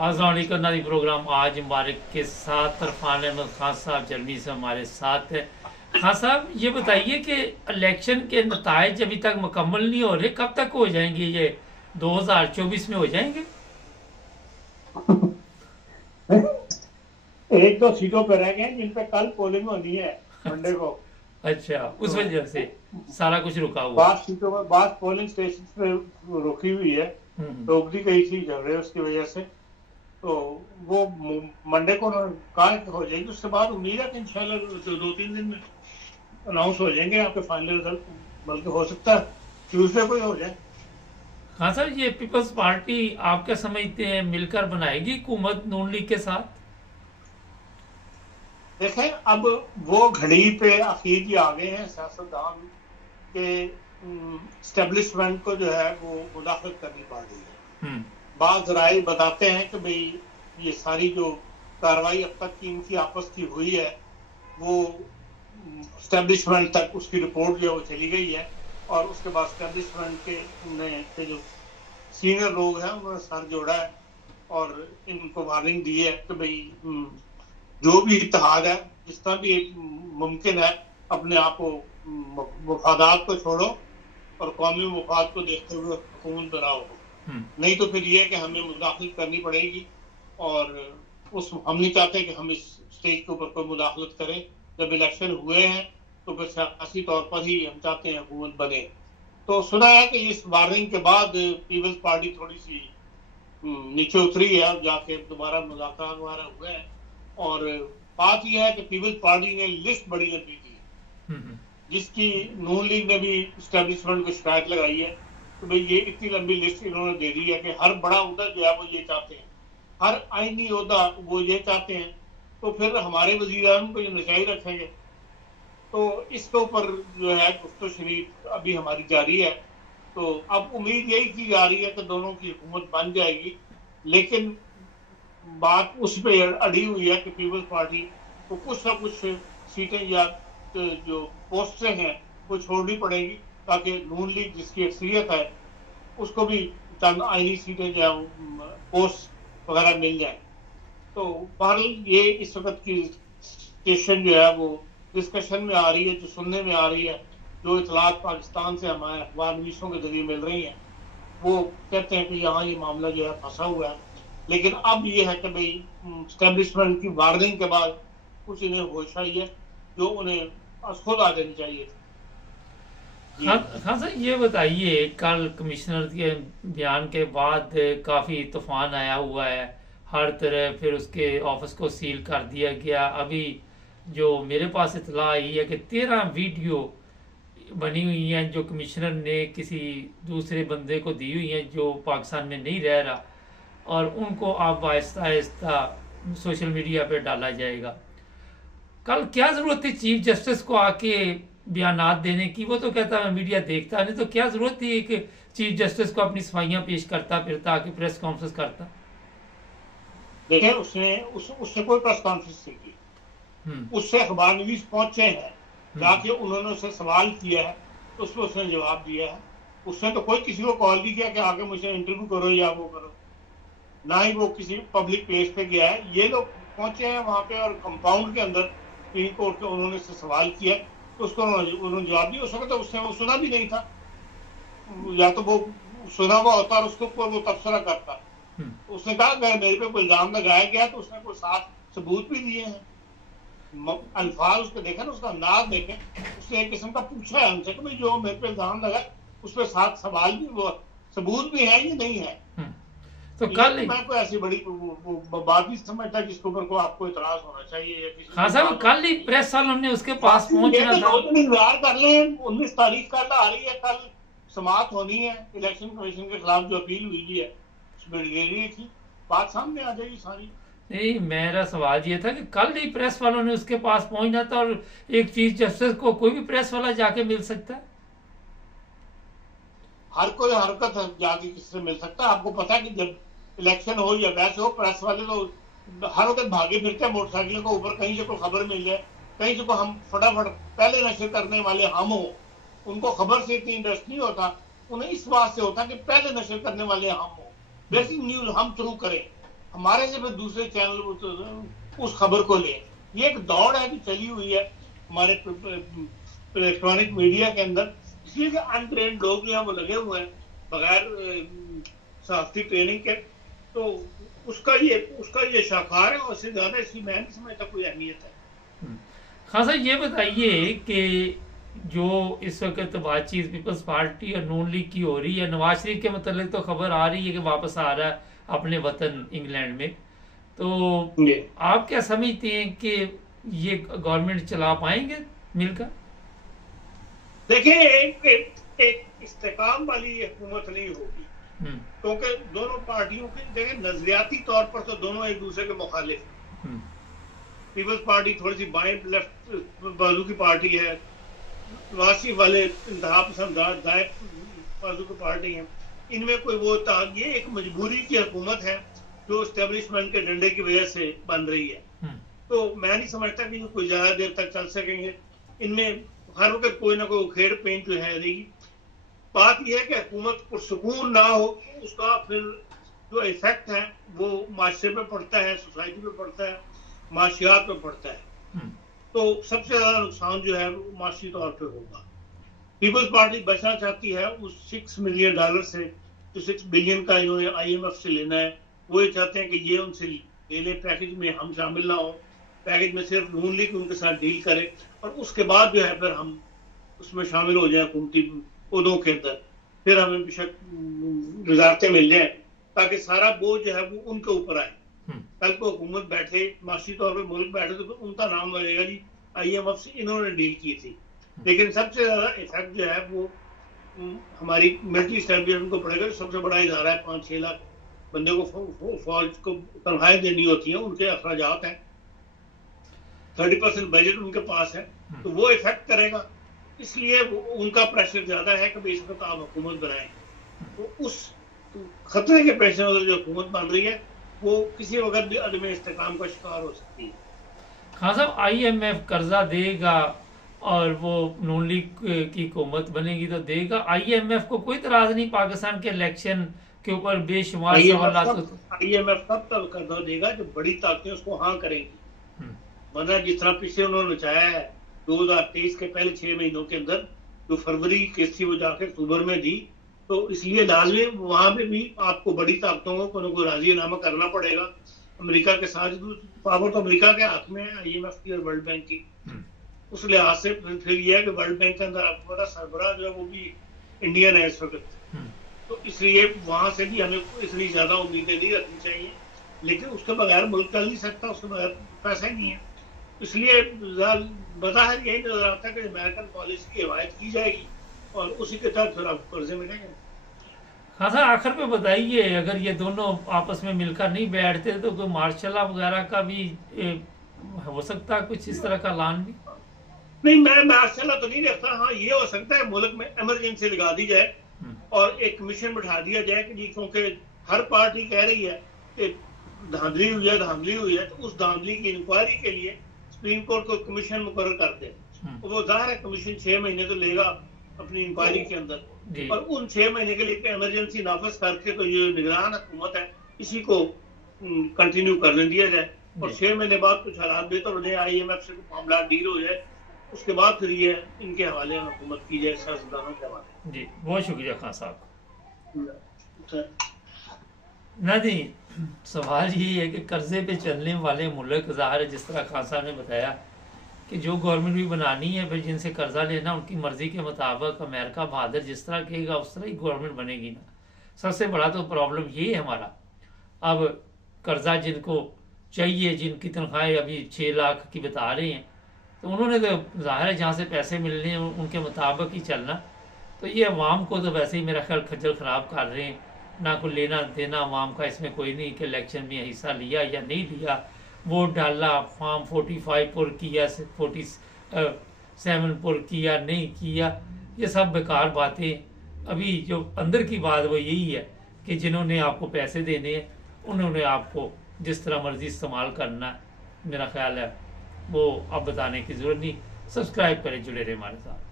अस्सलाम नादी प्रोग्राम आज मुबारक के साथ इरफान अहमद खान साहब जर्मनी से हमारे साथ है। खान साहब ये बताइए कि इलेक्शन के नतायज अभी तक मुकम्मल नहीं हो रहे, कब तक हो जाएंगे? ये 2024 में हो जाएंगे? एक दो सीटों पर रह गए जिन पे कल पोलिंग होनी है मंडे को। अच्छा, उस तो वजह से सारा कुछ रुका हुआ है। बात सीटों पर, बात पोलिंग स्टेशन पे रुकी हुई है, हम्म। रोक दी गई थी झगड़े उसकी वजह से। तो वो मंडे को कहाँ हो जाएगी। उसके बाद उम्मीद है कि इंशाल्लाह 2-3 दिन में अनाउंस हो जाएंगे यहाँ पे फाइनल रिजल्ट, बल्कि हो सकता है ट्यूसडे को ही हो जाए। हाँ सर, ये पीपल्स पार्टी आप क्या समझते हैं, मिलकर बनाएगी हुकूमत नून लीग के साथ? देखें, अब वो घड़ी पे आखिर ही आ गए हैं सियासतदान के, स्टेब्लिशमेंट को जो है वो मुदाखलत करनी पड़ रही है। हम्म। बाज़ राय बताते हैं कि भाई ये सारी जो कार्रवाई अब तक की इनकी आपस की हुई है वो स्टैब्लिशमेंट तक उसकी रिपोर्ट जो है वो चली गई है, और उसके बाद स्टैब्लिशमेंट के जो सीनियर लोग हैं उन्होंने सर जोड़ा है और इनको वार्निंग दी है कि भाई जो भी इत्तेहाद है जितना भी मुमकिन है अपने आप को मफादात को छोड़ो और कौमी मफाद को देखते हुए हुकूमत बनाओ। नहीं तो फिर ये है कि हमें मुदाखलत करनी पड़ेगी, और हम नहीं चाहते कि हम इस स्टेज के ऊपर कोई मुदाखलत करें। जब इलेक्शन हुए हैं तो फिर सियासी तौर पर ही हम चाहते हैं हुकूमत बने। तो सुना है कि इस वार्निंग के बाद पीपल्स पार्टी थोड़ी सी नीचे उतरी है, अब जाके दोबारा मुज़ाकरात वगैरह हुए हैं। और बात यह है कि पीपल्स पार्टी ने लिस्ट बड़ी लंबी दी, जिसकी नून लीग ने भी स्टैब्लिशमेंट को शिकायत लगाई है तो भाई ये इतनी लंबी लिस्ट इन्होंने दे दी है कि हर बड़ा उहदा जो है वो ये चाहते हैं, हर आईनी उहदा वो ये चाहते हैं। तो फिर हमारे वज़ीर-ए-आज़म को ये नशाई रखेंगे। तो इसके ऊपर जो है गुफ्तो शरीफ अभी हमारी जारी है। तो अब उम्मीद यही की जा रही है कि दोनों की हुकूमत बन जाएगी, लेकिन बात उस पर अड़ी हुई है कि पीपल्स पार्टी को कुछ ना कुछ सीटें या जो पोस्टें हैं वो छोड़नी पड़ेगी, ताकि नून लीग जिसकी अक्सरियत है उसको भी चंद आईनी सीटें जो है पोस्ट वगैरह मिल जाए। तो बहरहाल ये इस वक्त की सिचुएशन जो है वो डिस्कशन में आ रही है, जो सुनने में आ रही है, जो इतलात पाकिस्तान से हमारे अखबार नवीसों के जरिए मिल रही हैं, वो कहते हैं कि यहाँ ये मामला जो है फंसा हुआ है। लेकिन अब ये है कि भाई स्टैब्लिशमेंट की वार्निंग के बाद कुछ इन्हें होश आई है जो उन्हें खुद आ जानी चाहिए थी। हाँ सर, ये बताइए, कल कमिश्नर के बयान के बाद काफ़ी तूफान आया हुआ है हर तरह, फिर उसके ऑफिस को सील कर दिया गया। अभी जो मेरे पास इतला आई है कि 13 वीडियो बनी हुई हैं जो कमिश्नर ने किसी दूसरे बंदे को दी हुई हैं जो पाकिस्तान में नहीं रह रहा, और उनको अब आहिस्ता आहिस्ता सोशल मीडिया पे डाला जाएगा। कल क्या ज़रूरत थी चीफ जस्टिस को आके बयानात देने की? वो तो कहता मैं मीडिया देखता नहीं, तो क्या ज़रूरत थी कि चीफ जस्टिस को अपनी सफाइयाँ पेश करता फिरता, आके प्रेस कॉन्फ्रेंस करता? देखिए, उससे कोई प्रेस कॉन्फ्रेंस नहीं की। उससे अखबार नवीस पहुंचे हैं, जाके उन्होंने उससे सवाल किया है तो उसमें उसने जवाब दिया है। उसने तो कोई किसी को कॉल नहीं किया कि आगे मुझे इंटरव्यू करो या वो करो, ना ही वो किसी पब्लिक प्लेस पे गया है। ये लोग पहुंचे हैं वहां पे और कंपाउंड के अंदर सुप्रीम कोर्ट के उन्होंने उससे सवाल किया तो उसको उन्होंने जवाब दिया। उस वक्त तो उसने वो सुना भी नहीं था, या तो वो सुना हुआ होता और उसके ऊपर वो तबसरा करता। उसने कहा अगर मेरे पे कोई इल्जाम लगाया गया तो उसने कोई साथ सबूत भी दिए हैं, अल्फाज उसके देखे ना, उसका अंदाज देखे। उसने एक किस्म का पूछा है हमसे कि भाई जो मेरे पे इल्जाम लगा उस पर साथ सवाल भी, वो सबूत भी है ये नहीं है। तो कल मैं कोई ऐसी बड़ी बात नहीं समझता जिसके ऊपर को आपको इतराज होना चाहिए या किसी। हाँ साहब, कल ही प्रेस वालों ने उसके पास पहुंचना था। इंतजार कर लें, 19 तारीख कल आ रही है, कल समाप्त होनी है इलेक्शन कमीशन के खिलाफ जो अपील हुई है उसमें थी, बात सामने आ जाएगी सारी। नहीं, मेरा सवाल ये था कि कल ही प्रेस वालों ने उसके पास पहुंचना था, और एक चीफ जस्टिस को कोई भी प्रेस वाला जाके मिल सकता है? हर कोई हरकत जाके किससे मिल सकता है। आपको पता है कि जब इलेक्शन हो या वैसे हो, प्रेस वाले तो हर वक्त भागे फिरते हैं मोटरसाइकिलों के ऊपर, कहीं से कोई खबर मिल जाए, कहीं से कोई हम फटाफट पहले नशर करने वाले हम हो। उनको खबर से इतनी इंटरेस्ट नहीं होता, उन्हें इस बात से होता कि पहले नशर करने वाले हम हो, बेसिक न्यूज हम थ्रू करें। हमारे से फिर दूसरे चैनल उस खबर को लें। ये एक दौड़ है जो चली हुई है हमारे इलेक्ट्रॉनिक मीडिया के अंदर, इसलिए अनट्रेन्ड लोग जो है वो लगे हुए हैं बगैर सहाफती ट्रेनिंग के। तो उसका ये शाखार है, और उससे ज्यादा इसकी मैं नहीं समझता कोई अहमियत है। खान साहब ये बताइए कि जो इस वक्त बातचीत पीपल्स पार्टी और नून लीग की हो रही है, नवाज शरीफ के मतलब तो खबर आ रही है कि वापस आ रहा है अपने वतन इंग्लैंड में, तो आप क्या समझते हैं कि ये गवर्नमेंट चला पाएंगे मिलकर? देखिए, एक इस्तेकाम वाली हुकूमत नहीं होगी, क्योंकि दोनों पार्टियों की देखिए नजरियाती तौर पर तो दोनों एक दूसरे के मुखालिफ हैं। पीपल्स पार्टी थोड़ी सी बाएं लेफ्ट बाजू की पार्टी है, वासी वाले इंतहा पसंद दाएं बाजू की पार्टी है। इनमें कोई वो ये एक मजबूरी की हुकूमत है जो एस्टेब्लिशमेंट के डंडे की वजह से बन रही है। तो मैं नहीं समझता कि कोई ज्यादा देर तक चल सकेंगे। इनमें हर वक्त कोई ना कोई उखेड़ पेंच जो है रहेगी। बात यह है कि हुकूमत पुरसुकून ना हो, उसका फिर जो इफेक्ट है वो माशरे पे पड़ता है, सोसाइटी पे पड़ता है, माशियात पे पड़ता है। तो सबसे ज्यादा नुकसान जो है वो माशी तौर पे होगा। पीपल्स पार्टी बचना चाहती है उस $6 मिलियन से, जो 6 बिलियन का इन्होंने IMF से लेना है। वो ये चाहते हैं कि ये उनसे ले ले, पैकेज में हम शामिल ना हो, पैकेज में सिर्फ नून लीग उनके साथ डील करे, और उसके बाद जो है फिर हम उसमें शामिल हो जाए हुकूमती पदों के अंदर, फिर हमें बेशक वजारतें मिल जाए, ताकि सारा बोझ जो है वो उनके ऊपर आए। कल को हुकूमत बैठे, माशी तौर पर मुल्क बैठे, तो उनका नाम लगेगा जी IMF से इन्होंने डील की थी। लेकिन सबसे ज्यादा इफेक्ट जो है वो हमारी मिलिट्री एस्टेब्लिशमेंट को पड़ेगा। सबसे बड़ा इदारा है, 5-6 लाख बंदे को फौज को तनख्वाहें देनी होती हैं, उनके अखराजात हैं, 30% बजट उनके पास है, तो वो इफेक्ट करेगा। इसलिए उनका प्रेशर ज्यादा है कि इस वक्त आप हुकूमत बनाएं। तो उस खतरे के प्रेशर जो हुकूमत बन रही है वो किसी वक्त भी अदम इस्तेकाम का शिकार हो सकती है। खान साहब, IMF कर्जा देगा और वो नून लीग की हुकूमत बनेगी तो देगा। IMF को कोई तराज नहीं पाकिस्तान के इलेक्शन के ऊपर बेशुमार सवाल। IMF तब तक कर्जा देगा जब बड़ी ताकतें उसको हाँ करेंगी, वरना जिस तरह पीछे उन्होंने नचाया है 2023 के पहले 6 महीनों के अंदर, जो फरवरी किस्त थी वो जाकर अक्टूबर में दी, तो इसलिए लाजमी वहां पे भी आपको बड़ी ताकतों को राजीनामा करना पड़ेगा। अमेरिका के साथ पावर तो अमेरिका के हाथ में है, IMF की और वर्ल्ड बैंक की। उस लिहाज से फिर यह है कि वर्ल्ड बैंक के अंदर आपको पता सरबराह जो है वो भी इंडियन है इस वक्त, तो इसलिए वहां से भी हमें इतनी ज्यादा उम्मीदें नहीं रखनी चाहिए। लेकिन उसके बगैर मुल्क चल नहीं सकता, उसके बगैर पैसा ही नहीं है। इसलिए बज़ाहिर यही नजर आता है कि अमेरिकन पॉलिसी की हिमायत की जाएगी और उसी के तहत फिर आपको कर्जे मिलेंगे। हाँ सर, आखिर में बताइए, अगर ये दोनों आपस में मिलकर नहीं बैठते तो कोई मार्शल लॉ वगैरह का भी हो सकता है, कुछ इस तरह का ऐलान भी? नहीं, मैं मार्शल लॉ तो नहीं देखता। हाँ, ये हो सकता है मुल्क में इमरजेंसी लगा दी जाए और एक कमीशन बैठा दिया जाए कि क्योंकि हर पार्टी कह रही है कि धांधली हुई है, तो उस धांधली की इंक्वायरी के लिए सुप्रीम कोर्ट को कमीशन मुकर्रर कर दे। तो वो जाहिर है कमीशन 6 महीने तो लेगा अपनी इंक्वायरी के अंदर, और उन 6 महीने के लिए इमरजेंसी नाफिज करके तो ये निगरान हुकूमत है इसी को कंटिन्यू करने दिया जाए, और 6 महीने बाद कुछ हालात बेहतर हो जाए, IMF से मामला डील हो जाए, उसके बाद फिर ये इनके हवाले हुकूमत की जाए, सियासतदानों के हवाले। जी, बहुत शुक्रिया खान साहब। नहीं, सवाल यही है कि कर्जे पे चलने वाले मुल्क, ज़ाहिर है जिस तरह खान साहब ने बताया कि जो गवर्नमेंट भी बनानी है फिर जिनसे कर्जा लेना उनकी मर्जी के मुताबिक अमेरिका बहादुर जिस तरह कहेगा उस तरह ही गवर्नमेंट बनेगी ना। सबसे बड़ा तो प्रॉब्लम ये है हमारा, अब कर्जा जिनको चाहिए, जिनकी तनख्वाहें अभी 6 लाख की बता रहे हैं, तो उन्होंने तो ज़ाहिर है जहाँ से पैसे मिलने हैं उनके मुताबिक ही चलना। तो ये अवाम को तो वैसे ही मेरा ख्याल खज्जल ख़राब कर रहे हैं, ना कोई लेना देना अवाम का इसमें कोई नहीं कि इलेक्शन में हिस्सा लिया या नहीं लिया, वोट डाला, फॉर्म 45 पुर किया, 47 पुर किया, नहीं किया, ये सब बेकार बातें। अभी जो अंदर की बात वो यही है कि जिन्होंने आपको पैसे देने हैं उन्होंने आपको जिस तरह मर्जी इस्तेमाल करना है, मेरा ख्याल है वो अब बताने की ज़रूरत नहीं। सब्सक्राइब करें, जुड़े रहे हमारे साथ।